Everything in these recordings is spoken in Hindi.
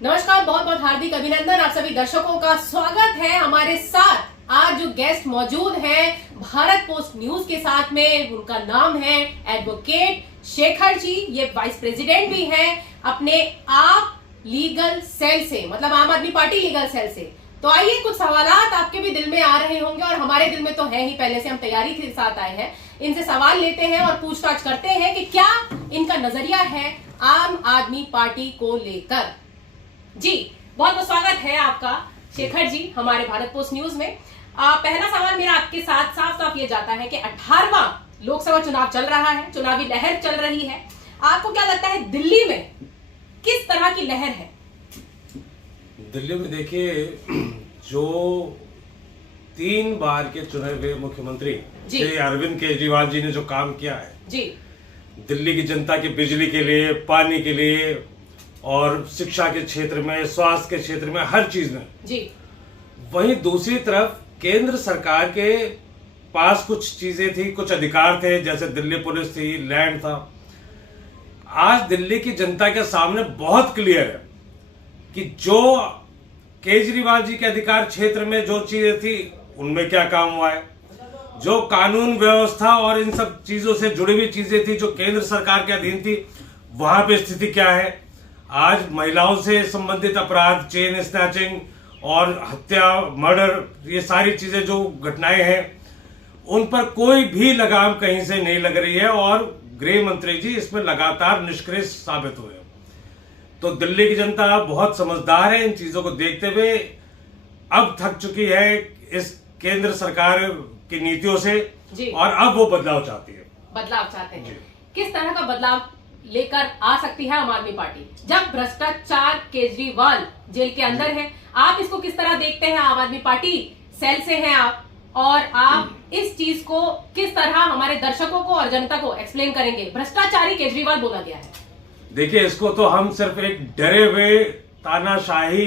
नमस्कार, बहुत बहुत हार्दिक अभिनंदन। आप सभी दर्शकों का स्वागत है। हमारे साथ आज जो गेस्ट मौजूद हैं भारत पोस्ट न्यूज के साथ में, उनका नाम है एडवोकेट शेखर जी। ये वाइस प्रेसिडेंट भी हैं अपने आप लीगल सेल से, मतलब आम आदमी पार्टी लीगल सेल से। तो आइए, कुछ सवालात आपके भी दिल में आ रहे होंगे और हमारे दिल में तो है ही, पहले से हम तैयारी के साथ आए हैं। इनसे सवाल लेते हैं और पूछताछ करते हैं कि क्या इनका नजरिया है आम आदमी पार्टी को लेकर। जी, बहुत बहुत स्वागत है आपका शेखर जी हमारे भारत पोस्ट न्यूज में। पहला सवाल मेरा आपके साथ साफ साफ ये जाता है कि 18वां लोकसभा चुनाव चल रहा है, चुनावी लहर चल रही है। आपको क्या लगता है दिल्ली में किस तरह की लहर है? दिल्ली में देखिए, जो 3 बार के चुने हुए मुख्यमंत्री श्री अरविंद केजरीवाल जी ने जो काम किया है जी, दिल्ली की जनता की बिजली के लिए, पानी के लिए और शिक्षा के क्षेत्र में, स्वास्थ्य के क्षेत्र में, हर चीज में जी। वहीं दूसरी तरफ केंद्र सरकार के पास कुछ चीजें थी, कुछ अधिकार थे, जैसे दिल्ली पुलिस थी, लैंड था। आज दिल्ली की जनता के सामने बहुत क्लियर है कि जो केजरीवाल जी के अधिकार क्षेत्र में जो चीजें थी उनमें क्या काम हुआ है, जो कानून व्यवस्था और इन सब चीजों से जुड़ी हुई चीजें थी जो केंद्र सरकार के अधीन थी, वहां पे स्थिति क्या है। आज महिलाओं से संबंधित अपराध, चेन स्नैचिंग और हत्या, मर्डर, ये सारी चीजें जो घटनाएं हैं उन पर कोई भी लगाम कहीं से नहीं लग रही है और गृह मंत्री जी इसमें लगातार निष्क्रिय साबित हुए। तो दिल्ली की जनता बहुत समझदार है, इन चीजों को देखते हुए अब थक चुकी है इस केंद्र सरकार की नीतियों से और अब वो बदलाव चाहती है। बदलाव चाहते हैं। किस तरह का बदलाव लेकर आ सकती है आम आदमी पार्टी, जब भ्रष्टाचार केजरीवाल जेल के अंदर है? आप इसको किस तरह देखते हैं? आम आदमी पार्टी सेल से हैं आप, और आप इस चीज को किस तरह हमारे दर्शकों को और जनता को एक्सप्लेन करेंगे? भ्रष्टाचारी केजरीवाल बोला गया है। देखिए, इसको तो हम सिर्फ एक डरे हुए तानाशाही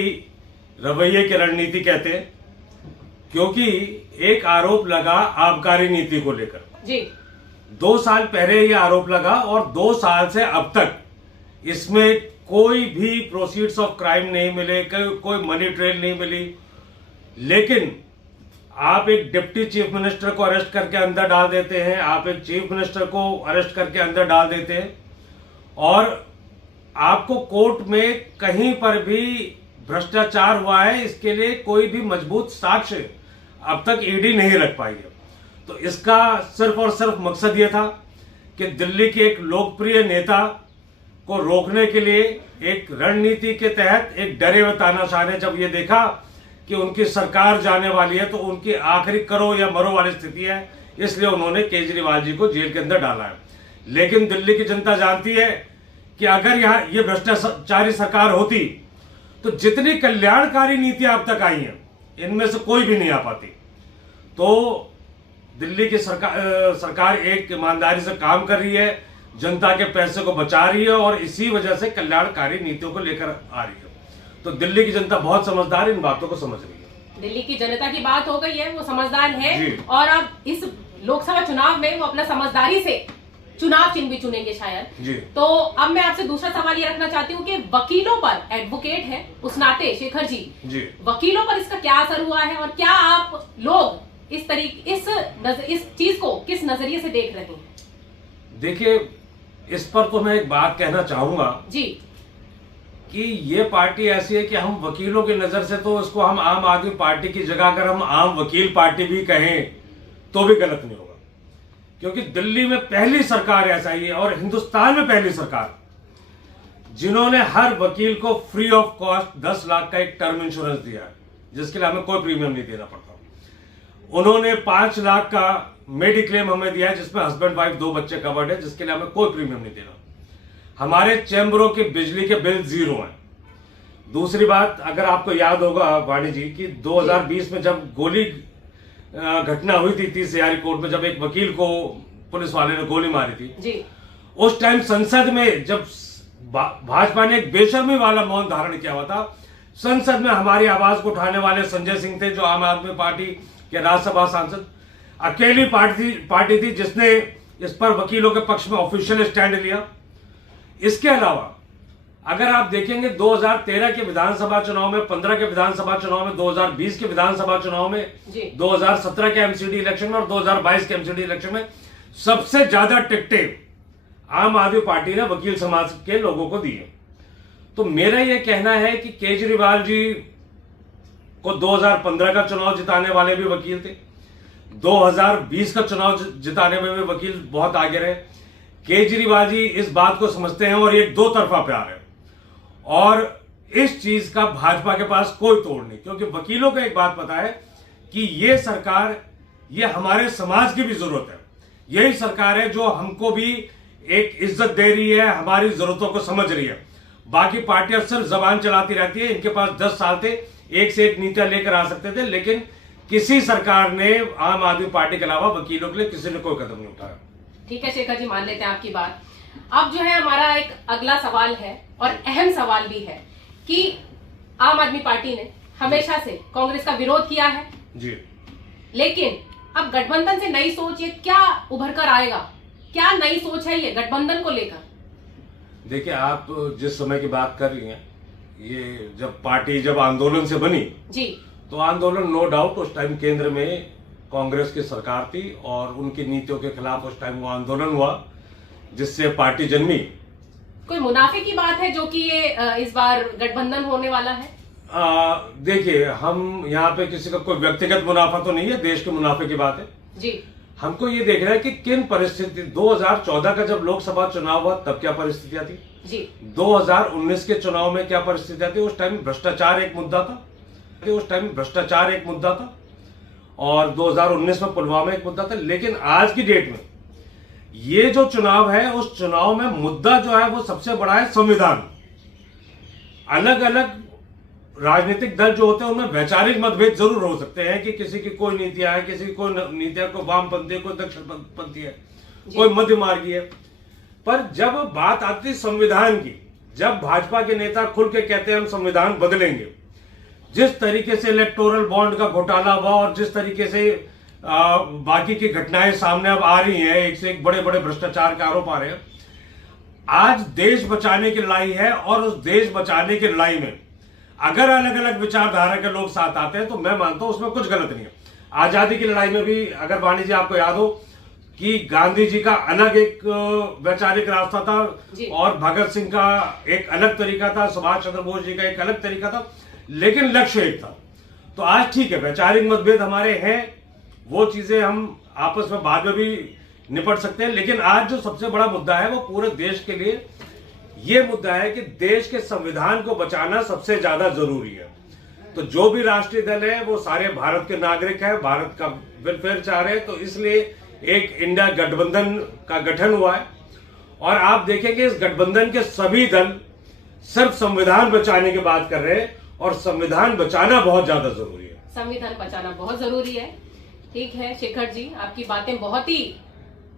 रवैये की रणनीति कहते हैं, क्योंकि एक आरोप लगा आबकारी नीति को लेकर जी। 2 साल पहले ये आरोप लगा और 2 साल से अब तक इसमें कोई भी प्रोसीड्स ऑफ क्राइम नहीं मिले, कोई मनी ट्रेल नहीं मिली। लेकिन आप एक डिप्टी चीफ मिनिस्टर को अरेस्ट करके अंदर डाल देते हैं, आप एक चीफ मिनिस्टर को अरेस्ट करके अंदर डाल देते हैं और आपको कोर्ट में कहीं पर भी भ्रष्टाचार हुआ है इसके लिए कोई भी मजबूत साक्ष्य अब तक ईडी नहीं रख पाई है। तो इसका सिर्फ और सिर्फ मकसद यह था कि दिल्ली के एक लोकप्रिय नेता को रोकने के लिए एक रणनीति के तहत एक डरे हुए तानाशाह ने जब ये देखा कि उनकी सरकार जाने वाली है तो उनकी आखिरी करो या मरो वाली स्थिति है, इसलिए उन्होंने केजरीवाल जी को जेल के अंदर डाला है। लेकिन दिल्ली की जनता जानती है कि अगर यहाँ ये भ्रष्टाचारी सरकार होती तो जितनी कल्याणकारी नीतियां अब तक आई हैं इनमें से कोई भी नहीं आ पाती। तो दिल्ली की सरकार एक ईमानदारी से काम कर रही है, जनता के पैसे को बचा रही है और इसी वजह से कल्याणकारी नीतियों को लेकर आ रही है। तो दिल्ली की जनता बहुत समझदार इन बातों को समझ रही है। दिल्ली की जनता की बात हो गई है, वो समझदार है और अब इस लोकसभा चुनाव में वो अपना समझदारी से चुनाव चिन्ह भी चुनेंगे शायद जी। तो अब मैं आपसे दूसरा सवाल ये रखना चाहती हूँ कि वकीलों पर, एडवोकेट है उस नाते शेखर जी, वकीलों पर इसका क्या असर हुआ है और क्या आप लोग इस तरीके इस चीज को किस नजरिए से देख रहे हैं? देखिए, इस पर तो मैं एक बात कहना चाहूंगा जी कि ये पार्टी ऐसी है कि हम वकीलों की नजर से तो इसको हम आम आदमी पार्टी की जगह अगर हम आम वकील पार्टी भी कहें तो भी गलत नहीं होगा, क्योंकि दिल्ली में पहली सरकार ऐसा ही है और हिंदुस्तान में पहली सरकार जिन्होंने हर वकील को फ्री ऑफ कॉस्ट 10 लाख का एक टर्म इंश्योरेंस दिया है, जिसके लिए हमें कोई प्रीमियम नहीं देना पड़ता। उन्होंने 5 लाख का मेडिक्लेम हमें दिया है, जिसमें हस्बैंड वाइफ 2 बच्चे कवर्ड है, जिसके लिए हमें कोई प्रीमियम नहीं देना। हमारे चैम्बरों के बिजली के बिल 0 हैं। दूसरी बात, अगर आपको याद होगा वाणी जी कि 2020 में जब गोली घटना हुई थी 30 यारी कोर्ट में, जब एक वकील को पुलिस वाले ने गोली मारी थी जी। उस टाइम संसद में जब भाजपा ने एक बेशर्मी वाला मौन धारण किया हुआ था, संसद में हमारी आवाज को उठाने वाले संजय सिंह थे, जो आम आदमी पार्टी के राज्यसभा सांसद। अकेली पार्टी थी जिसने इस पर वकीलों के पक्ष में ऑफिशियल स्टैंड लिया। इसके अलावा अगर आप देखेंगे 2013 के विधानसभा चुनाव में, 15 के विधानसभा चुनाव में, 2020 के विधानसभा चुनाव में, 2017 के एमसीडी इलेक्शन में और 2022 के एमसीडी इलेक्शन में सबसे ज्यादा टिकटें आम आदमी पार्टी ने वकील समाज के लोगों को दी है। तो मेरा यह कहना है कि केजरीवाल जी को 2015 का चुनाव जिताने वाले भी वकील थे, 2020 का चुनाव जिताने में भी वकील बहुत आगे रहे। केजरीवाल जी इस बात को समझते हैं और ये दो तरफा प्यार है, और इस चीज का भाजपा के पास कोई तोड़ नहीं, क्योंकि वकीलों को एक बात पता है कि ये सरकार, ये हमारे समाज की भी जरूरत है। यही सरकार है जो हमको भी एक इज्जत दे रही है, हमारी जरूरतों को समझ रही है। बाकी पार्टियां सिर्फ जबान चलाती रहती है। इनके पास 10 साल थे, एक से एक नीतियां लेकर आ सकते थे, लेकिन किसी सरकार ने आम आदमी पार्टी के अलावा वकीलों के लिए किसी ने कोई कदम नहीं उठाया। ठीक है शेखर जी, मान लेते हैं आपकी बात। अब जो है हमारा एक अगला सवाल है और अहम सवाल भी है कि आम आदमी पार्टी ने हमेशा से कांग्रेस का विरोध किया है जी, लेकिन अब गठबंधन से नई सोच, ये क्या उभर कर आएगा? क्या नई सोच है ये गठबंधन को लेकर? देखिए, आप जिस समय की बात कर रही हैं, ये जब पार्टी जब आंदोलन से बनी जी, तो आंदोलन नो डाउट उस टाइम केंद्र में कांग्रेस की सरकार थी और उनकी नीतियों के खिलाफ उस टाइम वो आंदोलन हुआ, जिससे पार्टी जन्मी। कोई मुनाफे की बात है जो कि ये इस बार गठबंधन होने वाला है? देखिए, हम यहाँ पे किसी का कोई व्यक्तिगत मुनाफा तो नहीं है, देश के मुनाफे की बात है जी। हमको ये देखना है कि किन परिस्थिति, 2014 का जब लोकसभा चुनाव हुआ तब क्या परिस्थितियां थी जी, 2019 के चुनाव में क्या परिस्थितियां थी। उस टाइम भ्रष्टाचार एक मुद्दा था, और 2019 में पुलवामा एक मुद्दा था। लेकिन आज की डेट में ये जो चुनाव है, उस चुनाव में मुद्दा जो है वो सबसे बड़ा है संविधान। अलग अलग राजनीतिक दल जो होते हैं उनमें वैचारिक मतभेद जरूर हो सकते हैं कि किसी की कोई नीतियां है, किसी की कोई नीतियां, कोई वामपंथी है, कोई दक्षिणपंथी है, कोई मध्य मार्गी है। पर जब बात आती है संविधान की, जब भाजपा के नेता खुल के कहते हैं हम संविधान बदलेंगे, जिस तरीके से इलेक्टोरल बॉन्ड का घोटाला हुआ और जिस तरीके से बाकी की घटनाएं सामने अब आ रही हैं, एक से एक बड़े बड़े भ्रष्टाचार के आरोप आ रहे हैं, आज देश बचाने की लड़ाई है। और उस देश बचाने की लड़ाई में अगर अलग अलग विचारधारा के लोग साथ आते हैं तो मैं मानता हूं उसमें कुछ गलत नहीं है। आजादी की लड़ाई में भी अगर वाणी जी आपको याद हो कि गांधी जी का अलग एक वैचारिक रास्ता था और भगत सिंह का एक अलग तरीका था, सुभाष चंद्र बोस जी का एक अलग तरीका था, लेकिन लक्ष्य एक था। तो आज ठीक है, वैचारिक मतभेद हमारे हैं, वो चीजें हम आपस में बाद में भी निपट सकते हैं, लेकिन आज जो सबसे बड़ा मुद्दा है वो पूरे देश के लिए ये मुद्दा है कि देश के संविधान को बचाना सबसे ज्यादा जरूरी है। तो जो भी राष्ट्रीय दल है वो सारे भारत के नागरिक हैं, भारत का वेलफेयर चाह रहे हैं, तो इसलिए एक इंडिया गठबंधन का गठन हुआ है। और आप देखेंगे इस गठबंधन के सभी दल सिर्फ संविधान बचाने की बात कर रहे हैं, और संविधान बचाना बहुत ज्यादा जरूरी है। संविधान बचाना बहुत जरूरी है। ठीक है शेखर जी, आपकी बातें बहुत ही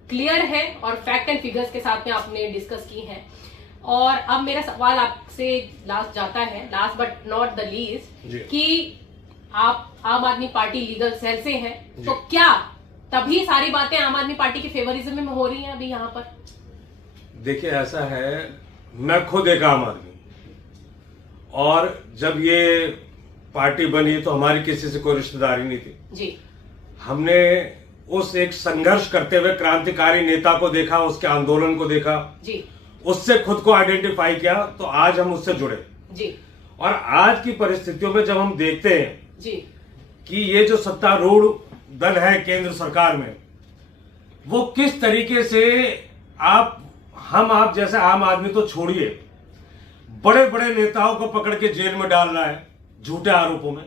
क्लियर है और फैक्ट एंड फिगर्स के साथ में आपने डिस्कस की हैं। और अब मेरा सवाल आपसे लास्ट जाता है, last but not the least, कि आप आम आदमी पार्टी लीगल सेल से हैं, तो क्या तभी सारी बातें आम आदमी पार्टी के फेवरिज्म में हो रही हैं अभी यहाँ पर? देखिए, ऐसा है, मैं खुद एक आम आदमी, और जब ये पार्टी बनी तो हमारी किसी से कोई रिश्तेदारी नहीं थी जी। हमने उस एक संघर्ष करते हुए क्रांतिकारी नेता को देखा, उसके आंदोलन को देखा जी, उससे खुद को आइडेंटिफाई किया, तो आज हम उससे जुड़े जी। और आज की परिस्थितियों में जब हम देखते हैं जी कि ये जो सत्तारूढ़ दल है केंद्र सरकार में, वो किस तरीके से आप जैसे आम आदमी तो छोड़िए, बड़े बड़े नेताओं को पकड़ के जेल में डाल रहा है झूठे आरोपों में,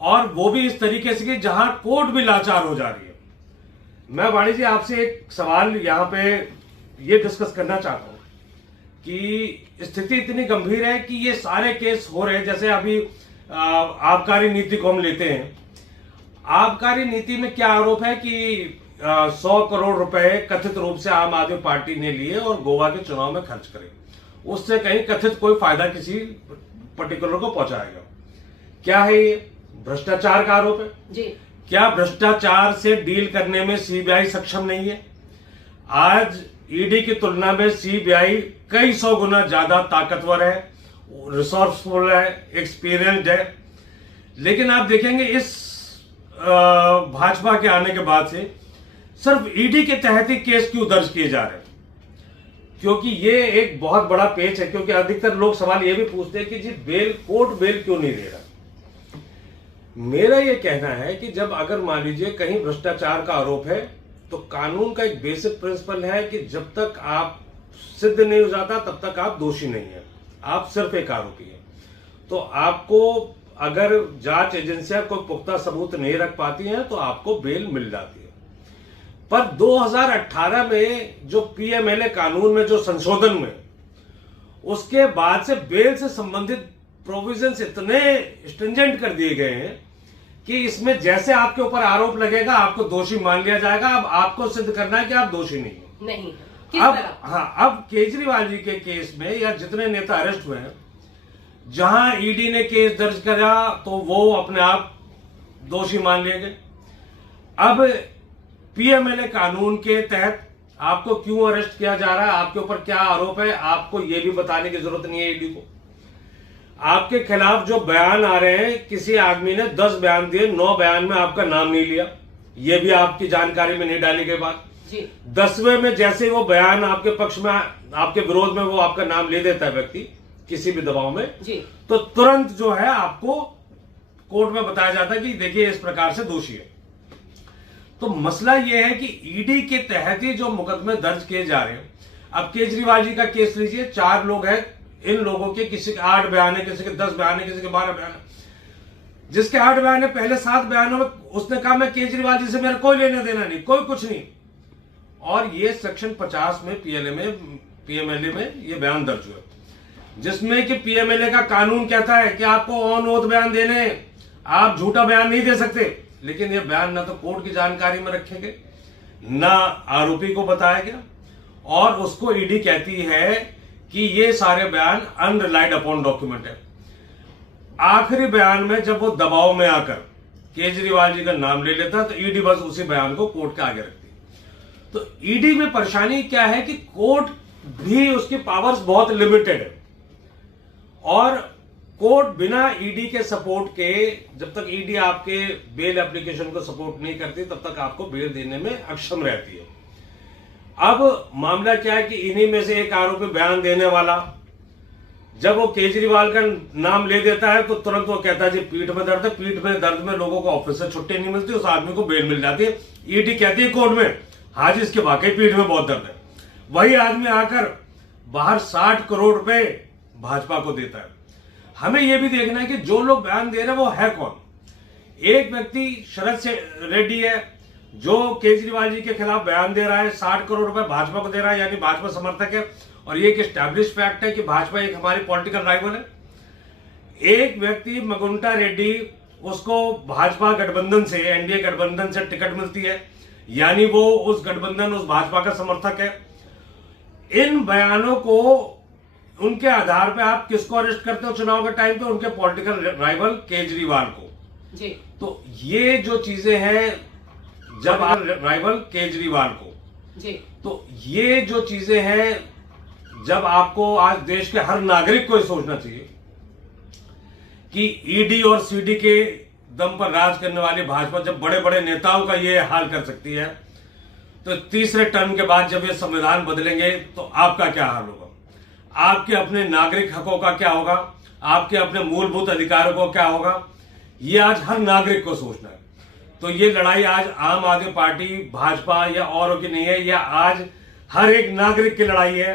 और वो भी इस तरीके से कि जहां कोर्ट भी लाचार हो जा रही है। मैं वाणी जी आपसे एक सवाल यहां पे ये डिस्कस करना चाहता हूं कि स्थिति इतनी गंभीर है कि ये सारे केस हो रहे हैं। जैसे अभी आबकारी नीति को हम लेते हैं, आबकारी नीति में क्या आरोप है कि 100 करोड़ रुपए कथित रूप से आम आदमी पार्टी ने लिए और गोवा के चुनाव में खर्च करे, उससे कहीं कथित कोई फायदा किसी पर्टिकुलर को पहुंचाएगा। क्या है ये? भ्रष्टाचार का आरोप है जी। क्या भ्रष्टाचार से डील करने में सीबीआई सक्षम नहीं है? आज ईडी की तुलना में सीबीआई कई सौ गुना ज्यादा ताकतवर है, रिसोर्सफुल है, एक्सपीरियंस्ड है। लेकिन आप देखेंगे इस भाजपा के आने के बाद से सिर्फ ईडी के तहत ही केस क्यों दर्ज किए जा रहे हैं, क्योंकि ये एक बहुत बड़ा पेच है। क्योंकि अधिकतर लोग सवाल ये भी पूछते हैं कि जी कोर्ट बेल क्यों नहीं दे रहा। मेरा ये कहना है कि जब अगर मान लीजिए कहीं भ्रष्टाचार का आरोप है तो कानून का एक बेसिक प्रिंसिपल है कि जब तक आप सिद्ध नहीं हो जाता तब तक आप दोषी नहीं है, आप सिर्फ एक आरोपी है। तो आपको अगर जांच एजेंसियां कोई पुख्ता सबूत नहीं रख पाती हैं तो आपको बेल मिल जाती है। पर 2018 में जो पीएमएलए कानून में जो संशोधन में उसके बाद से बेल से संबंधित प्रोविजंस इतने स्ट्रिंजेंट कर दिए गए हैं कि इसमें जैसे आपके ऊपर आरोप लगेगा आपको दोषी मान लिया जाएगा। अब आपको सिद्ध करना है कि आप दोषी नहीं हो। अब केजरीवाल जी के केस में या जितने नेता अरेस्ट हुए हैं, जहां ईडी ने केस दर्ज करा तो वो अपने आप दोषी मान लिए गए। अब पीएमएलए कानून के तहत आपको क्यों अरेस्ट किया जा रहा है, आपके ऊपर क्या आरोप है, आपको यह भी बताने की जरूरत नहीं है ईडी को। आपके खिलाफ जो बयान आ रहे हैं, किसी आदमी ने 10 बयान दिए, 9 बयान में आपका नाम नहीं लिया, यह भी आपकी जानकारी में नहीं डाली गई बात। 10वें में जैसे वो बयान आपके पक्ष में, आपके विरोध में वो आपका नाम ले देता है व्यक्ति किसी भी दबाव में, तो तुरंत जो है आपको कोर्ट में बताया जाता है कि देखिए इस प्रकार से दोषी है। तो मसला यह है कि ईडी के तहत ही जो मुकदमे दर्ज किए जा रहे हैं। अब केजरीवाल जी का केस लीजिए, 4 लोग हैं, इन लोगों के किसी के 8 बयान है, किसी के 10 बयान है, किसी के 12 बयान है। जिसके 8 बयान है, पहले 7 बयानों में उसने कहा मैं केजरीवाल जी से मेरा कोई लेना देना नहीं, कोई कुछ नहीं। और ये सेक्शन 50 में पीएमएलए में ये बयान दर्ज हुए, जिसमें कि पीएमएलए का कानून कहता है कि आपको ऑन ओथ बयान देने, आप झूठा बयान नहीं दे सकते। लेकिन ये बयान ना तो कोर्ट की जानकारी में रखे गए, ना आरोपी को बताया गया, और उसको ईडी कहती है कि ये सारे बयान अनरिलाइड अपॉन डॉक्यूमेंट है। आखिरी बयान में जब वो दबाव में आकर केजरीवाल जी का नाम ले लेता तो ईडी बस उसी बयान को कोर्ट के आगे रखती। तो ईडी में परेशानी क्या है कि कोर्ट भी उसकी पावर्स बहुत लिमिटेड है, और कोर्ट बिना ईडी के सपोर्ट के, जब तक ईडी आपके बेल एप्लीकेशन को सपोर्ट नहीं करती तब तक आपको बेल देने में अक्षम रहती है। अब मामला क्या है कि इन्हीं में से एक आरोपी बयान देने वाला जब वो केजरीवाल का नाम ले देता है तो तुरंत वो कहता है जी पीठ में दर्द है, पीठ में दर्द में लोगों को ऑफिस से छुट्टी नहीं मिलती, उस आदमी को बेल मिल जाती है। ईडी कहती है कोर्ट में हाँ जी इसके वाकई पीठ में बहुत दर्द है, वही आदमी आकर बाहर 60 करोड़ रुपए भाजपा को देता है। हमें यह भी देखना है कि जो लोग बयान दे रहे हैं वो है कौन। एक व्यक्ति शरद रेड्डी है जो केजरीवाल जी के खिलाफ बयान दे रहा है, 60 करोड़ रुपए भाजपा को दे रहा है, यानी भाजपा समर्थक है, और ये एक एस्टैब्लिश फैक्ट है कि भाजपा एक हमारी पॉलिटिकल राइवल है। एक व्यक्ति मगुंटा रेड्डी, उसको भाजपा गठबंधन से, एनडीए गठबंधन से टिकट मिलती है, यानी वो उस गठबंधन, उस भाजपा का समर्थक है। इन बयानों को, उनके आधार पे आप किसको अरेस्ट करते हो चुनाव के टाइम पे? उनके पॉलिटिकल राइवल केजरीवाल को जी। तो ये जो चीजें हैं, जब आप राइवल केजरीवाल को जी, तो ये जो चीजें हैं, जब आपको आज देश के हर नागरिक को सोचना चाहिए कि ईडी और सीडी के दम पर राज करने वाली भाजपा जब बड़े बड़े नेताओं का ये हाल कर सकती है, तो तीसरे टर्म के बाद जब ये संविधान बदलेंगे तो आपका क्या हाल होगा? आपके अपने नागरिक हकों का क्या होगा? आपके अपने मूलभूत अधिकारों को क्या होगा? ये आज हर नागरिक को सोचना है। तो ये लड़ाई आज आम आदमी पार्टी, भाजपा या औरों की नहीं है, यह आज हर एक नागरिक की लड़ाई है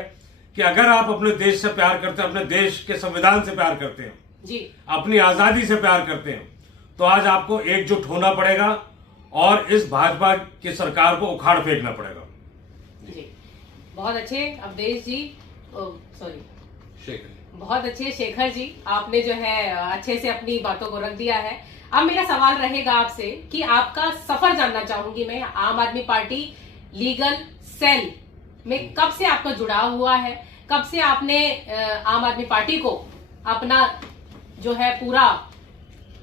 कि अगर आप अपने देश से प्यार करते हैं, अपने देश के संविधान से प्यार करते हैं जी, अपनी आजादी से प्यार करते हैं, तो आज आपको एकजुट होना पड़ेगा और इस भाजपा की सरकार को उखाड़ फेंकना पड़ेगा जी। बहुत अच्छे अवधेश जी, सॉरी शेखर, बहुत अच्छे शेखर जी, आपने जो है अच्छे से अपनी बातों को रख दिया है। अब मेरा सवाल रहेगा आपसे कि आपका सफर जानना चाहूंगी मैं। आम आदमी पार्टी लीगल सेल में कब से आपका जुड़ाव हुआ है? कब से आपने आम आदमी पार्टी को अपना जो है पूरा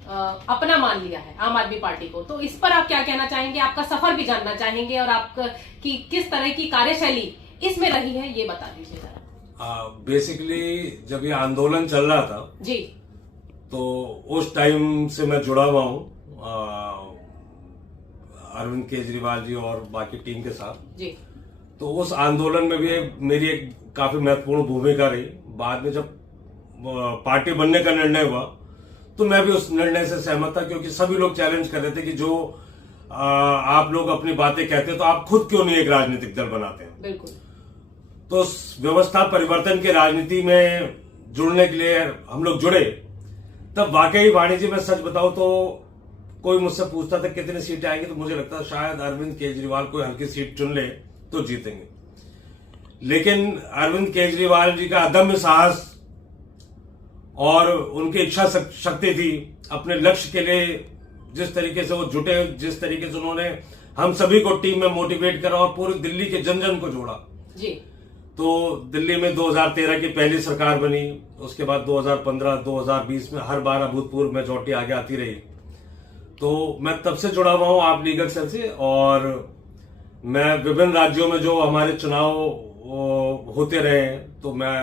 अपना मान लिया है आम आदमी पार्टी को? तो इस पर आप क्या कहना चाहेंगे? आपका सफर भी जानना चाहेंगे और आपकी किस तरह की कार्यशैली इसमें रही है, ये बता दीजिए जरा। बेसिकली जब ये आंदोलन चल रहा था जी, तो उस टाइम से मैं जुड़ा हुआ हूँ अरविंद केजरीवाल जी और बाकी टीम के साथ जी, तो उस आंदोलन में भी मेरी एक काफी महत्वपूर्ण भूमिका रही। बाद में जब पार्टी बनने का निर्णय हुआ तो मैं भी उस निर्णय से सहमत था, क्योंकि सभी लोग चैलेंज कर रहे थे कि जो आप लोग अपनी बातें कहते हैं तो आप खुद क्यों नहीं एक राजनीतिक दल बनाते हैं। बिल्कुल। तो उस व्यवस्था परिवर्तन की राजनीति में जुड़ने के लिए हम लोग जुड़े। तब वाकई वाणी जी, मैं सच बताऊं तो कोई मुझसे पूछता था कितनी सीटें आएंगी, तो मुझे लगता शायद अरविंद केजरीवाल कोई हल्की सीट चुन ले तो जीतेंगे। लेकिन अरविंद केजरीवाल जी का अदम्य साहस और उनकी इच्छा शक्ति थी, अपने लक्ष्य के लिए जिस तरीके से वो जुटे, जिस तरीके से उन्होंने हम सभी को टीम में मोटिवेट करा और पूरी दिल्ली के जन जन को जोड़ा जी। तो दिल्ली में 2013 की पहली सरकार बनी। उसके बाद 2015, 2020 में हर बार अभूतपूर्व मेजॉरिटी आगे आती रही। तो मैं तब से जुड़ा हुआ हूं आप लीगल सेल से, और मैं विभिन्न राज्यों में जो हमारे चुनाव होते रहे हैं, तो मैं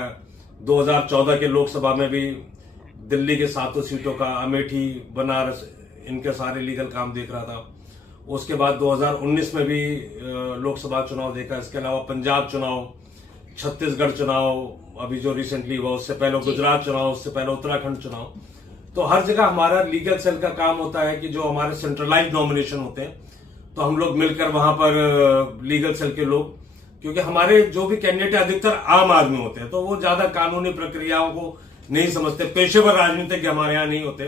2014 के लोकसभा में भी दिल्ली के 7 सीटों का, अमेठी, बनारस, इनके सारे लीगल काम देख रहा था। उसके बाद 2019 में भी लोकसभा चुनाव देखा। इसके अलावा पंजाब चुनाव, छत्तीसगढ़ चुनाव अभी जो रिसेंटली हुआ, उससे पहले गुजरात चुनाव, उससे पहले उत्तराखंड चुनाव। तो हर जगह हमारा लीगल सेल का काम होता है कि जो हमारे सेंट्रलाइज नॉमिनेशन होते हैं, तो हम लोग मिलकर वहां पर लीगल सेल के लोग, क्योंकि हमारे जो भी कैंडिडेट अधिकतर आम आदमी होते हैं, तो वो ज्यादा कानूनी प्रक्रियाओं को नहीं समझते, पेशेवर राजनीतिज्ञ हमारे यहाँ नहीं होते,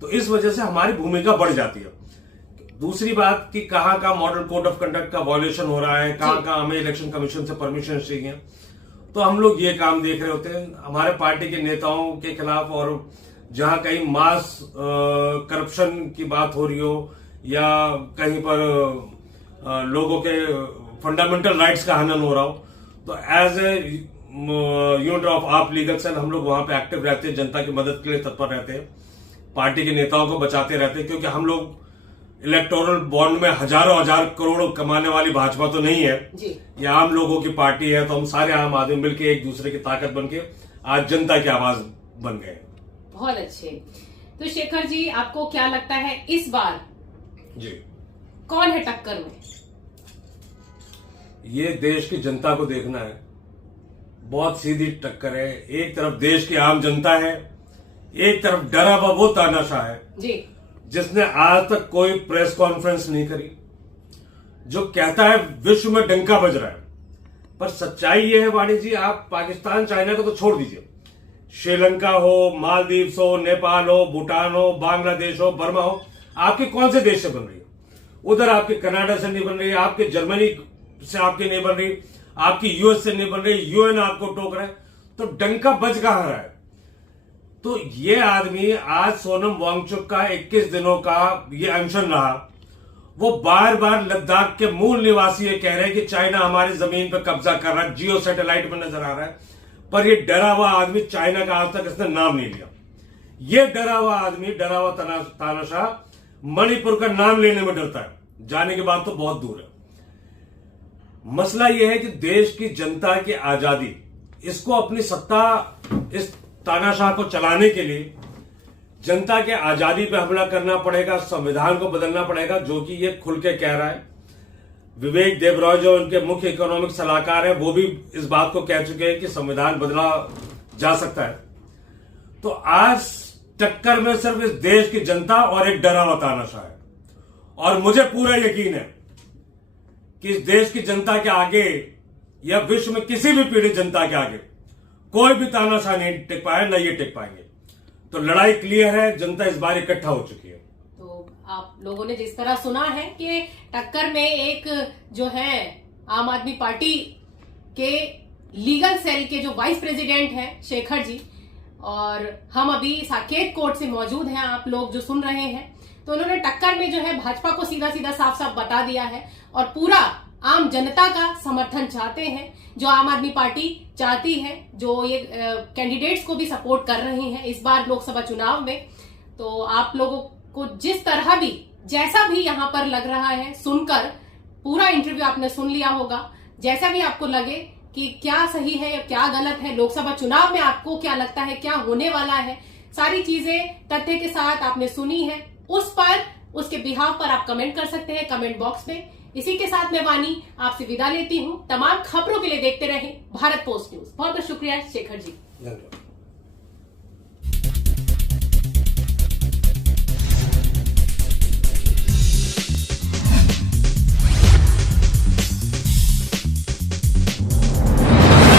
तो इस वजह से हमारी भूमिका बढ़ जाती है। दूसरी बात कि कहाँ का मॉडल कोड ऑफ कंडक्ट का वॉल्यूशन हो रहा है, कहाँ हमें इलेक्शन कमीशन से परमिशन चाहिए, तो हम लोग ये काम देख रहे होते हैं हमारे पार्टी के नेताओं के खिलाफ। और जहां कहीं मास करप्शन की बात हो रही हो या कहीं पर लोगों के फंडामेंटल राइट्स का हनन हो रहा हो, तो एज ए यूनिट ऑफ आप लीगल सेल हम लोग वहां पे एक्टिव रहते हैं, जनता की मदद के लिए तत्पर रहते हैं, पार्टी के नेताओं को बचाते रहते हैं, क्योंकि हम लोग इलेक्टोरल बॉन्ड में हजारों हजार करोड़ों कमाने वाली भाजपा तो नहीं है जी। ये आम लोगों की पार्टी है। तो हम सारे आम आदमी मिलकर एक दूसरे की ताकत बनके आज जनता की आवाज बन गए। बहुत अच्छे। तो शेखर जी, आपको क्या लगता है इस बार जी कौन है टक्कर में? ये देश की जनता को देखना है। बहुत सीधी टक्कर है। एक तरफ देश की आम जनता है, एक तरफ डरा हुआ वो तानाशाह है जी, जिसने आज तक कोई प्रेस कॉन्फ्रेंस नहीं करी, जो कहता है विश्व में डंका बज रहा है। पर सच्चाई यह है वाणी जी, आप पाकिस्तान चाइना को तो छोड़ दीजिए, श्रीलंका हो, मालदीव्स हो, नेपाल हो, भूटान हो, बांग्लादेश हो, बर्मा हो, आपके कौन से देश से बन रही है? उधर आपके कनाडा से नहीं बन रही, आपके जर्मनी से आपकी नहीं बन रही, आपकी यूएस से नहीं बन रही, यूएन आपको टोक रहा है, तो डंका बज कहां रहा है? तो ये आदमी आज सोनम वांगचुक का 21 दिनों का ये अनशन रहा, वो बार बार लद्दाख के मूल निवासी ये कह रहे हैं कि चाइना हमारी जमीन पर कब्जा कर रहा है, जियो सैटेलाइट में नजर आ रहा है, पर ये डरा हुआ आदमी चाइना का आज तक इसने नाम नहीं लिया। ये डरा हुआ आदमी, डरा हुआ तानाशाह मणिपुर का नाम लेने में डरता है, जाने के बाद तो बहुत दूर है। मसला यह है कि देश की जनता की आजादी, इसको अपनी सत्ता, इस तानाशाह को चलाने के लिए जनता के आजादी पे हमला करना पड़ेगा, संविधान को बदलना पड़ेगा, जो कि ये खुल के कह रहा है। विवेक देबरॉय जो उनके मुख्य इकोनॉमिक सलाहकार है, वो भी इस बात को कह चुके हैं कि संविधान बदला जा सकता है। तो आज टक्कर में सिर्फ इस देश की जनता और एक डरा हुआ तानाशाह है, और मुझे पूरा यकीन है कि इस देश की जनता के आगे या विश्व में किसी भी पीड़ित जनता के आगे कोई भी तानाशाह नहीं टिक पाया, न ये टिक पाएंगे। तो लड़ाई क्लियर है, जनता इस बार इकट्ठा हो चुकी है। तो आप लोगों ने जिस तरह सुना है कि टक्कर में एक जो है आम आदमी पार्टी के लीगल सेल के जो वाइस प्रेसिडेंट हैं शेखर जी, और हम अभी साकेत कोर्ट से मौजूद हैं, आप लोग जो सुन रहे हैं, तो उन्होंने टक्कर में जो है भाजपा को सीधा सीधा साफ साफ बता दिया है और पूरा आम जनता का समर्थन चाहते हैं, जो आम आदमी पार्टी चाहती है, जो ये कैंडिडेट्स को भी सपोर्ट कर रहे हैं इस बार लोकसभा चुनाव में। तो आप लोगों को जिस तरह भी, जैसा भी यहां पर लग रहा है, सुनकर पूरा इंटरव्यू आपने सुन लिया होगा, जैसा भी आपको लगे कि क्या सही है या क्या गलत है, लोकसभा चुनाव में आपको क्या लगता है क्या होने वाला है, सारी चीजें तथ्य के साथ आपने सुनी है, उस पर उसके बिहाफ पर आप कमेंट कर सकते हैं कमेंट बॉक्स में। इसी के साथ मैं वानी आपसे विदा लेती हूं। तमाम खबरों के लिए देखते रहें भारत पोस्ट न्यूज। बहुत बहुत शुक्रिया शेखर जी।